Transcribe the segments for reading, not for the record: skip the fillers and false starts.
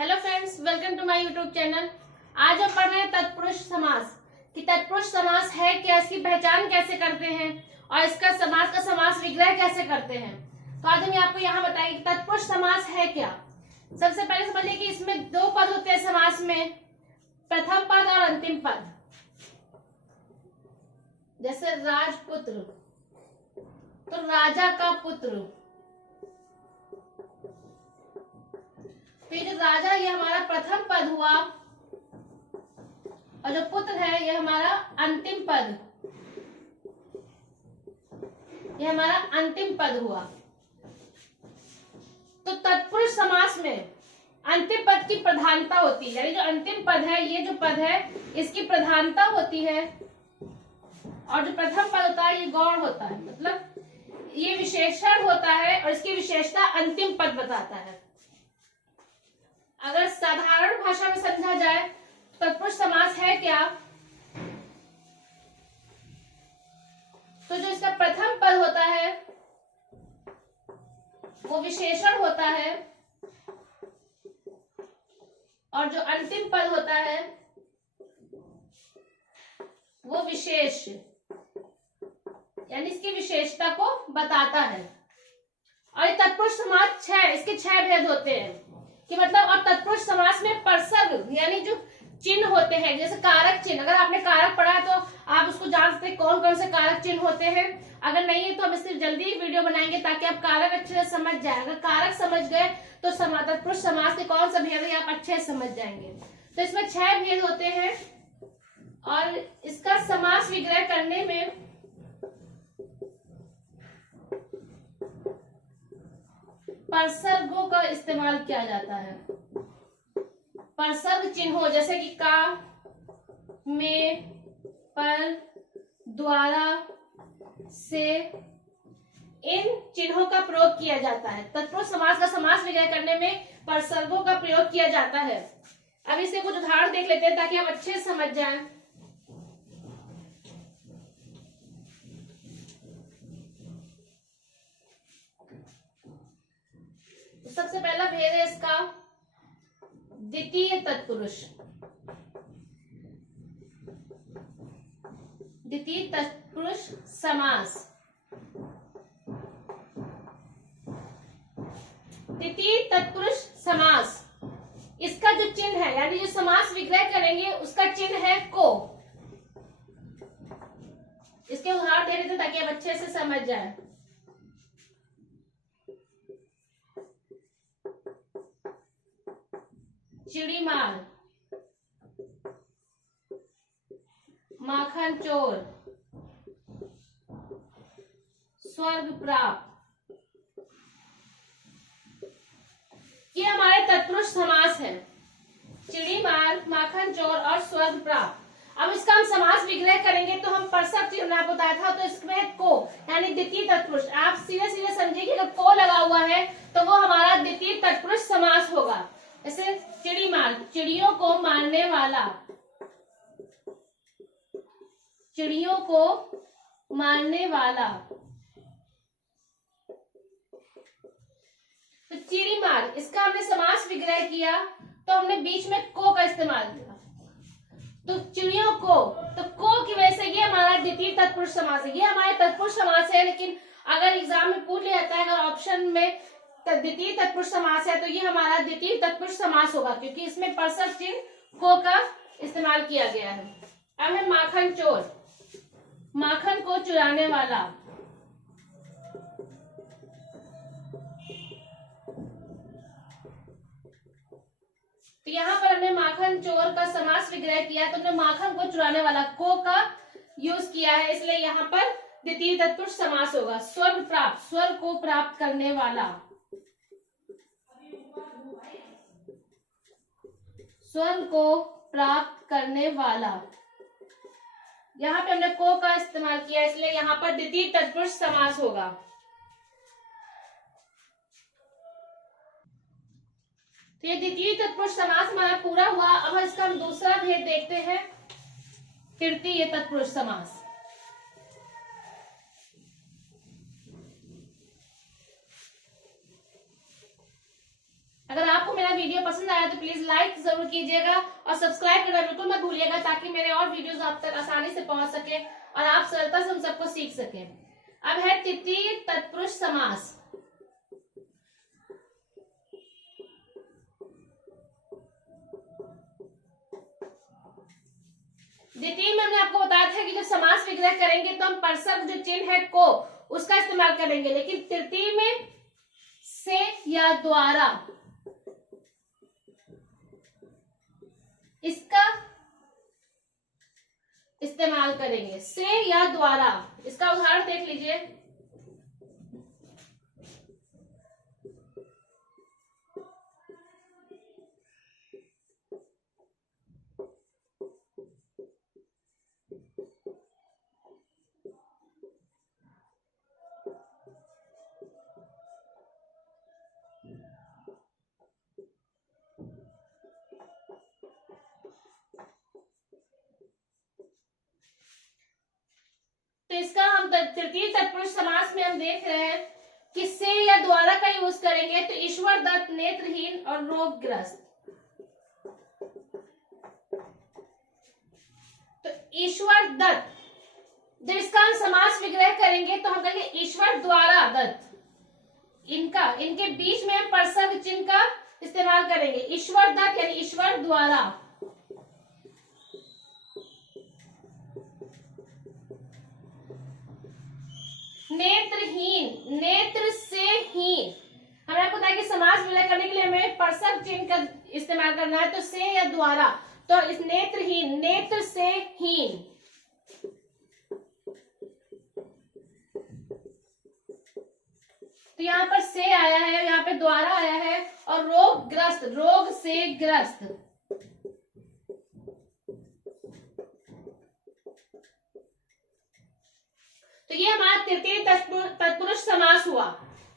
Hello friends, welcome to my YouTube channel. आज हम पढ़ रहे हैं तत्पुरुष समास कि तत्पुरुष समास है क्या, इसकी पहचान कैसे करते हैं और इसका समास का समास विग्रह कैसे करते हैं। तो आज हम आपको यहाँ बताएंगे कि तत्पुरुष समास है क्या। सबसे पहले समझिए कि इसमें दो पद होते हैं समास में, प्रथम पद और अंतिम पद। जैसे राजपुत्र तो राजा का पुत्र, तो ये जो राजा ये हमारा प्रथम पद हुआ और जो पुत्र है ये हमारा अंतिम पद, ये हमारा अंतिम पद हुआ। तो तत्पुरुष समास में अंतिम पद की प्रधानता होती है, यानी जो अंतिम पद है, ये जो पद है इसकी प्रधानता होती है और जो प्रथम पद होता है ये गौण होता है, मतलब ये विशेषण होता है और इसकी विशेषता अंतिम पद बताता है। अगर साधारण भाषा में समझा जाए तत्पुरुष समास है क्या, तो जो इसका प्रथम पद होता है वो विशेषण होता है और जो अंतिम पद होता है वो विशेष, यानी इसकी विशेषता को बताता है। और ये तत्पुरुष समास 6, इसके 6 भेद होते हैं कि मतलब, और तत्पुरुष समास में परसर्ग यानी जो चिन्ह होते हैं, जैसे कारक चिन्ह, अगर आपने कारक पढ़ा है तो आप उसको जान सकते हैं कौन कौन से कारक चिन्ह होते हैं। अगर नहीं है तो हम इससे जल्दी वीडियो बनाएंगे ताकि आप कारक अच्छे से समझ जाए। अगर कारक समझ गए तो तत्पुरुष समास के कौन सा भेद है आप अच्छे से समझ जाएंगे। तो इसमें 6 भेद होते हैं और इसका समास विग्रह करने में परसर्गों का इस्तेमाल किया जाता है। परसर्ग चिन्हों जैसे कि का, में, पर, द्वारा, से, इन चिन्हों का प्रयोग किया जाता है। तत्पुरुष समास का समास विग्रह करने में परसर्गों का प्रयोग किया जाता है। अब इसे कुछ उदाहरण देख लेते हैं ताकि हम अच्छे से समझ जाएं। सबसे पहला भेद है इसका द्वितीय तत्पुरुष। द्वितीय तत्पुरुष समास। द्वितीय तत्पुरुष समास, इसका जो चिन्ह है, यानी जो समास विग्रह करेंगे उसका चिन्ह है को। इसके उदाहरण दे रहे थे ताकि आप अच्छे से समझ जाए। चिड़ीमार, माखन चोर, स्वर्ग प्राप्त, ये हमारे तत्पुरुष समास है। चिड़ीमार, माखन चोर और स्वर्ग प्राप्त। अब इसका हम समास विग्रह करेंगे तो हम परसर्ग चिन्ह बताया था, तो इसमें को यानी द्वितीय तत्पुरुष। आप सीधे सीधे समझिए कि अगर को लगा हुआ है तो वो हमारा द्वितीय तत्पुरुष समास होगा। जैसे चिड़ीमार, चिड़ियों को मारने वाला, चिड़ियों को मारने वाला। तो चिड़ीमार, इसका हमने समास विग्रह किया तो हमने बीच में को का इस्तेमाल किया, तो चिड़ियों को, तो को की वजह से ये हमारा द्वितीय तत्पुरुष समास है। ये हमारे तत्पुरुष समास है, लेकिन अगर एग्जाम में पूछ लिया जाता है अगर ऑप्शन में द्वितीय तत्पुरुष समास है तो ये हमारा द्वितीय तत्पुरुष समास होगा, क्योंकि इसमें परसर्ग चिन्ह को का इस्तेमाल किया गया है। अब है माखन चोर, माखन को चुराने वाला। तो यहाँ पर हमने माखन चोर का समास विग्रह किया है, तो हमने माखन को चुराने वाला को का यूज किया है, इसलिए यहाँ पर द्वितीय तत्पुरुष समास होगा। स्वर्ग प्राप्त, स्वर्ग को प्राप्त करने वाला, स्वर्ग को प्राप्त करने वाला। यहाँ पे हमने को का इस्तेमाल किया इसलिए यहाँ पर द्वितीय तत्पुरुष समास होगा। तो ये द्वितीय तत्पुरुष समास हमारा पूरा हुआ। अब इसका हम दूसरा भेद देखते हैं, तृतीय तत्पुरुष समास। अगर आपको मेरा मेरा वीडियो पसंद आया तो प्लीज लाइक जरूर कीजिएगा और सब्सक्राइब करना बिल्कुल मत भूलिएगा, ताकि मेरे और वीडियोस आप तक आसानी से पहुंच सके और आप सरलता से उन सबको सीख सके। अब है तृतीय तत्पुरुष समास। द्वितीय में हमने आपको बताया था कि जब समास विग्रह करेंगे तो हम परसर्ग जो चिन्ह है को उसका इस्तेमाल करेंगे, लेकिन तृतीय में से या द्वारा इसका इस्तेमाल करेंगे। से या द्वारा, इसका उदाहरण देख लीजिए। तो इसका हम तृतीय तत्पुरुष समास में हम देख रहे हैं कि से या द्वारा का यूज करेंगे तो ईश्वर दत्त नेत्रहीन और रोगग्रस्त। तो ईश्वर दत्त, जब इसका हम समास विग्रह करेंगे तो हम कहेंगे ईश्वर द्वारा दत्त। इनके बीच में हम परसर्ग चिन्ह का इस्तेमाल करेंगे। ईश्वर दत्त यानी ईश्वर द्वारा। नेत्रहीन, नेत्र से हीन, हमें आपको बताया कि समास विलय करने के लिए हमें परसर्ग चिन्ह का इस्तेमाल करना है, तो से या द्वारा। तो इस नेत्रहीन, नेत्र से हीन। तो यहाँ पर से आया है, यहाँ पे द्वारा आया है, और रोगग्रस्त, रोग से ग्रस्त। तो ये हमारा तृतीय तत्पुरुष समास हुआ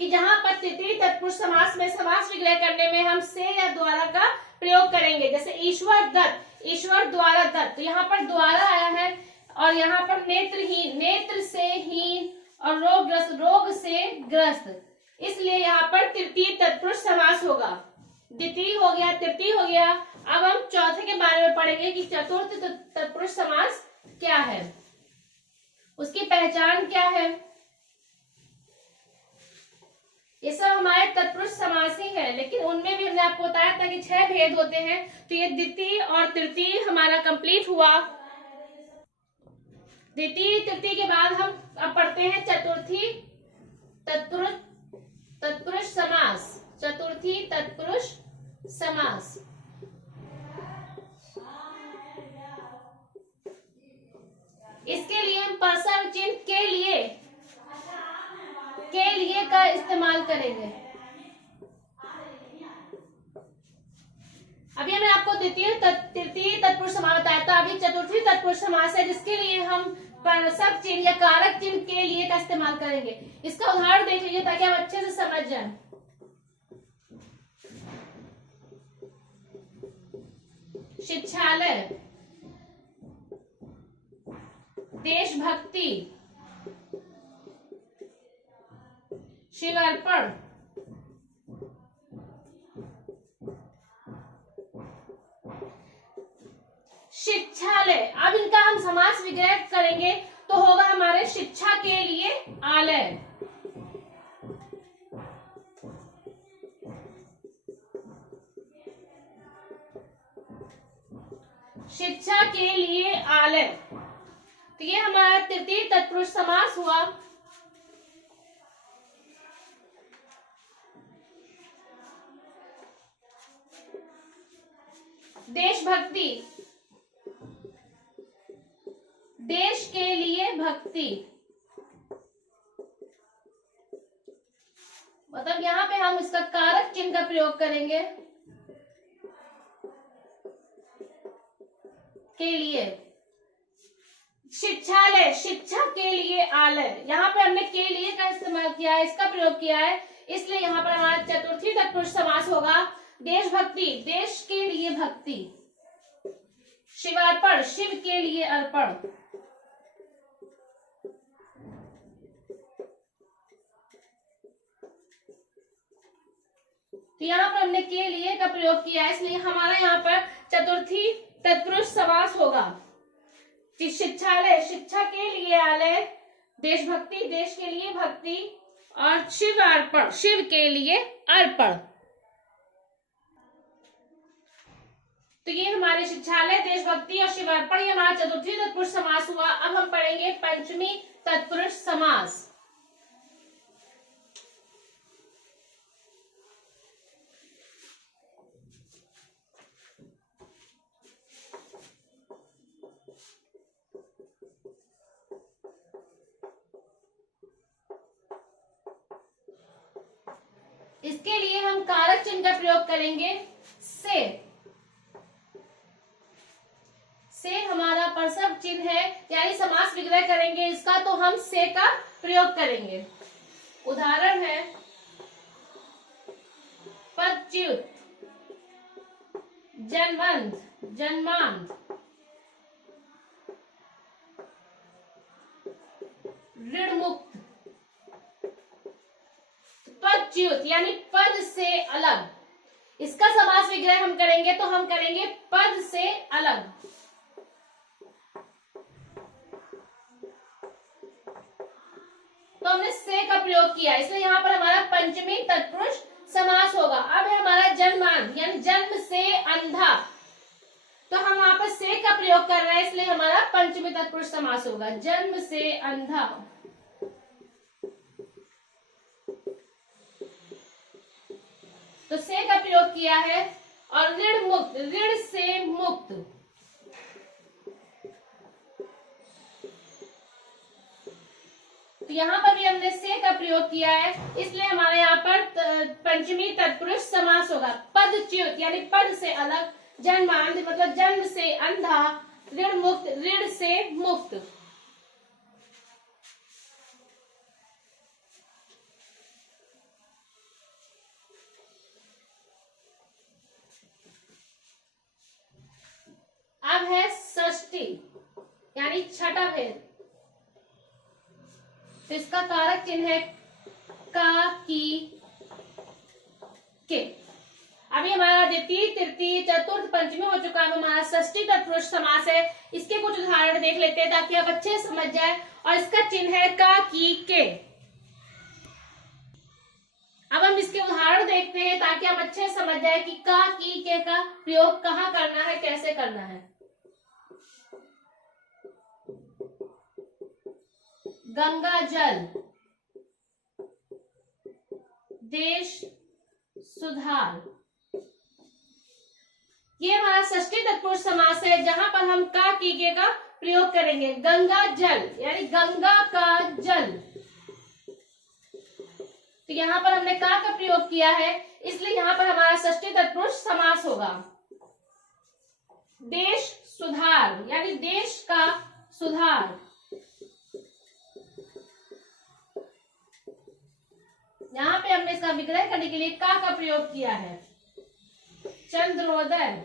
कि जहां पर तृतीय तत्पुरुष समास में समास विग्रह करने में हम से या द्वारा का प्रयोग करेंगे। जैसे ईश्वर दत्त, ईश्वर द्वारा दत्त, तो यहाँ पर द्वारा आया है, और यहाँ पर नेत्रहीन, नेत्र से हीन, और रोगग्रस्त, रोग से ग्रस्त, इसलिए यहाँ पर तृतीय तत्पुरुष समास होगा। द्वितीय हो गया, तृतीय हो गया। अब हम चौथे के बारे में पढ़ेंगे कि चतुर्थ तत्पुरुष समास क्या है, उसकी पहचान क्या है। ये सब हमारे तत्पुरुष समास ही है, लेकिन उनमें भी हमने आपको बताया था कि 6 भेद होते हैं। तो ये द्वितीय और तृतीय हमारा कंप्लीट हुआ। द्वितीय तृतीय के बाद हम अब पढ़ते हैं चतुर्थी तत्पुरुष समास। चतुर्थी तत्पुरुष समास। इसके लिए हम परसर्ग चिन्ह के लिए का इस्तेमाल करेंगे। अभी मैंने आपको तृतीय तत्पुरुष समास बताया था, अभी चतुर्थी तत्पुरुष समास है, जिसके लिए हम परसर्ग चिन्ह या कारक चिन्ह के लिए का इस्तेमाल करेंगे। इसका उदाहरण देख लीजिए ताकि हम अच्छे से समझ जाएं। शिक्षालय, देशभक्ति, शिवार्पण, शिक्षालय। अब इनका हम समास विग्रह करेंगे तो होगा हमारे शिक्षा के लिए आलय। शिक्षा के लिए आलय। तो ये हमारा तृतीय तत्पुरुष समास हुआ। देशभक्ति, देश के लिए भक्ति, मतलब यहां पे हम इसका कारक चिन्ह का प्रयोग करेंगे के लिए। शिक्षालय, शिक्षा के लिए आलय, यहाँ पे हमने के लिए का इस्तेमाल किया है, इसका प्रयोग किया है, इसलिए यहाँ पर हमारा चतुर्थी तत्पुरुष समास होगा। देशभक्ति, देश के लिए भक्ति, शिवार्पण, शिव के लिए अर्पण, तो यहाँ पर हमने के लिए का प्रयोग किया है, इसलिए हमारा यहाँ पर चतुर्थी तत्पुरुष समास होगा। शिक्षालय, शिक्षा के लिए आलय, देशभक्ति, देश के लिए भक्ति, और शिव अर्पण, शिव के लिए अर्पण। तो ये हमारे शिक्षालय, देशभक्ति और शिवार्पण, ये हमारा चतुर्थी तत्पुरुष समास हुआ। अब हम पढ़ेंगे पंचमी तत्पुरुष समास। इसके लिए हम कारक चिन्ह का प्रयोग करेंगे। से हमारा परसव चिन्ह है, यानी समास विग्रह करेंगे इसका, तो हम से का प्रयोग करेंगे। उदाहरण है पदच्युत, जन्मंध, जन्मांध, ऋणमुक्त। पदच्युत यानी पद से अलग, इसका समास विग्रह हम करेंगे तो हम करेंगे पद से अलग। तो हमने से का प्रयोग किया, इसलिए यहाँ पर हमारा पंचमी तत्पुरुष समास होगा। अब है हमारा जन्मांध, यानी जन्म से अंधा, तो हम वहां पर से का प्रयोग कर रहे हैं, इसलिए हमारा पंचमी तत्पुरुष समास होगा, जन्म से अंधा। तो से का प्रयोग किया है। और ऋण मुक्त, ऋण से मुक्त, तो यहाँ पर भी हमने से का प्रयोग किया है, इसलिए हमारे यहाँ पर पंचमी तत्पुरुष समास होगा। पदच्युत यानी पद से अलग, जन्मांध मतलब जन्म से अंधा, ऋण मुक्त ऋण से मुक्त। अब है षष्ठी यानी छठा भेद। तो इसका कारक चिन्ह है का, की, के। अभी हमारा द्वितीय, तृतीय, चतुर्थ, पंचमी हो चुका है, हमारा षष्ठी तत्पुरुष समास है। इसके कुछ उदाहरण देख लेते हैं ताकि आप अच्छे से समझ जाए। और इसका चिन्ह है का, की, के। अब हम इसके उदाहरण देखते हैं ताकि आप अच्छे से समझ जाए कि का, की, के का प्रयोग कहाँ करना है, कैसे करना है। गंगा जल, देश सुधार, ये हमारा षष्ठी तत्पुरुष समास है, जहां पर हम का, की, के का प्रयोग करेंगे। गंगा जल यानी गंगा का जल, तो यहाँ पर हमने का प्रयोग किया है, इसलिए यहाँ पर हमारा षष्ठी तत्पुरुष समास होगा। देश सुधार यानी देश का सुधार, यहाँ पे हमने इसका विग्रह करने के लिए का प्रयोग किया है। चंद्रोदय,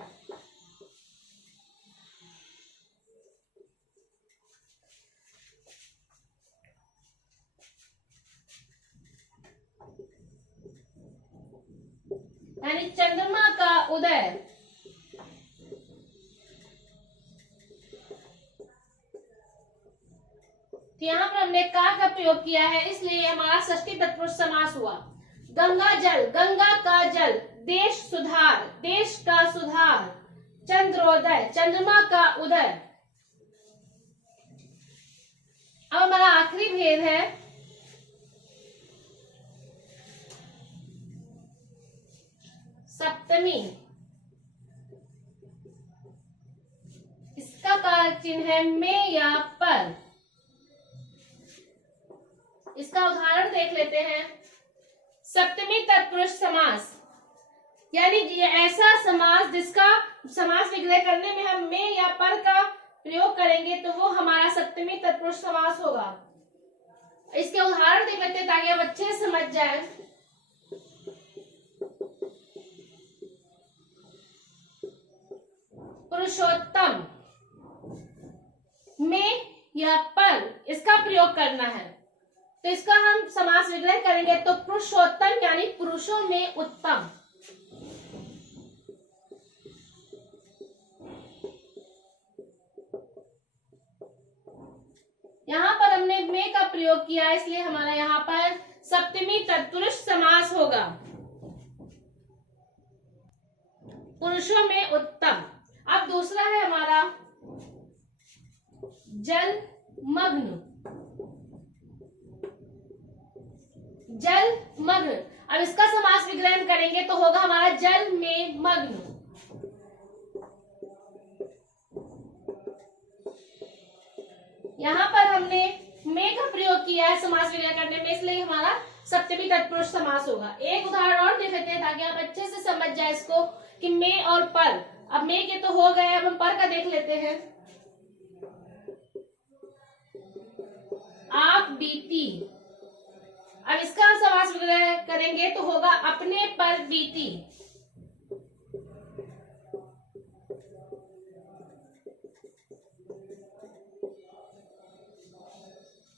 यानी चंद्रमा का उदय। तो यहाँ पर हमने का प्रयोग किया है, इसलिए हमारा षष्ठी तत्पुरुष समास हुआ। गंगा जल, गंगा का जल, देश सुधार, देश का सुधार, चंद्रोदय, चंद्रमा का उदय। अब हमारा आखिरी भेद है सप्तमी। इसका कारक चिन्ह है में या पर। इसका उदाहरण देख लेते हैं। सप्तमी तत्पुरुष समास यानी ऐसा समास जिसका समास विग्रह करने में हम में या पर का प्रयोग करेंगे तो वो हमारा सप्तमी तत्पुरुष समास होगा। इसके उदाहरण देख लेते हैं ताकि आप अच्छे से समझ जाए। पुरुषोत्तम, में या पर इसका प्रयोग करना है, तो इसका हम समास विग्रह करेंगे तो पुरुषोत्तम यानी पुरुषों में उत्तम। प्रयोग किया है, इसलिए हमारा यहाँ पर सप्तमी तत्पुरुष समास होगा। पुरुषों में उत्तम। अब दूसरा है हमारा जलमग्न। जलमग्न, अब इसका समास विग्रहण करेंगे तो होगा हमारा जल में मग्न। यहाँ पर हमने में का प्रयोग किया है समास विग्रह करने में, इसलिए हमारा सप्तमी तत्पुरुष समास होगा। एक उदाहरण और देख लेते हैं ताकि आप अच्छे से समझ जाए इसको कि में और पर। अब में के तो हो गए, अब हम पर का देख लेते हैं। आप बीती, अब इसका समास विग्रह करेंगे तो होगा अपने पर बीती।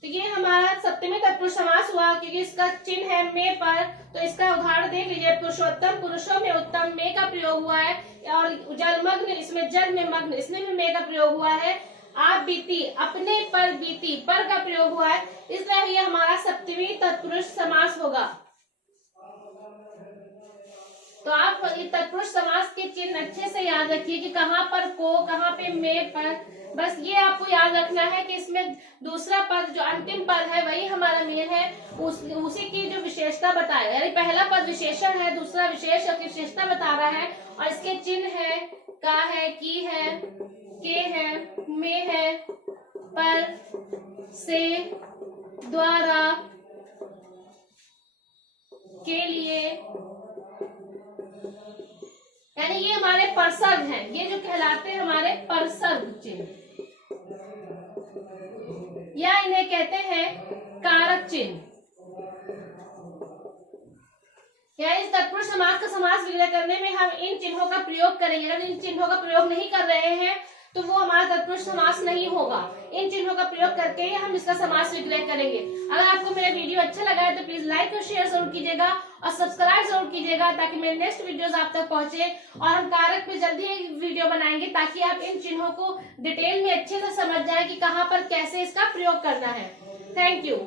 तो ये हमारा सप्तमी तत्पुरुष समास हुआ, क्योंकि इसका चिन्ह है में पर। तो इसका उदाहरण देख लीजिए, पुरुषोत्तम, पुरुषों में उत्तम, में का प्रयोग हुआ है। और जलमग्न, इसमें जल में मग्न, इसमें भी में का प्रयोग हुआ है। आप बीती, अपने पर बीती, पर का प्रयोग हुआ है, इसलिए ये हमारा सप्तमी तत्पुरुष समास होगा। तो आप ये तत्पुरुष समास के चिन्ह अच्छे से याद रखिए कि कहाँ पर को, कहाँ पे में पर। बस ये आपको याद रखना है कि इसमें दूसरा पद जो अंतिम पद है वही हमारा मेन है, उसी की जो विशेषता बताएगा। यानी पहला पद विशेषण है, दूसरा विशेष विशेषता बता रहा है। और इसके चिन्ह है का है, की है, के है, में है, पर, से, द्वारा, के लिए। यानी ये हमारे परसर्ग हैं, ये जो कहलाते हैं हमारे परसर्ग चिन्ह, या इन्हें कहते हैं कारक चिन्ह। या इस तत्पुरुष समास का समास विग्रह करने में हम इन चिन्हों का प्रयोग करेंगे। अगर इन चिन्हों का प्रयोग नहीं कर रहे हैं तो वो हमारा तत्पुरुष समास नहीं होगा। इन चिन्हों का प्रयोग करके ही हम इसका समास विग्रह करेंगे। अगर आपको मेरा वीडियो अच्छा लगा है तो प्लीज लाइक और शेयर जरूर कीजिएगा और सब्सक्राइब जरूर कीजिएगा, ताकि मेरे नेक्स्ट वीडियोस आप तक पहुंचे। और हम कारक पे जल्दी ही वीडियो बनाएंगे ताकि आप इन चिन्हों को डिटेल में अच्छे से समझ जाए कि कहाँ पर कैसे इसका प्रयोग करना है। Thank you.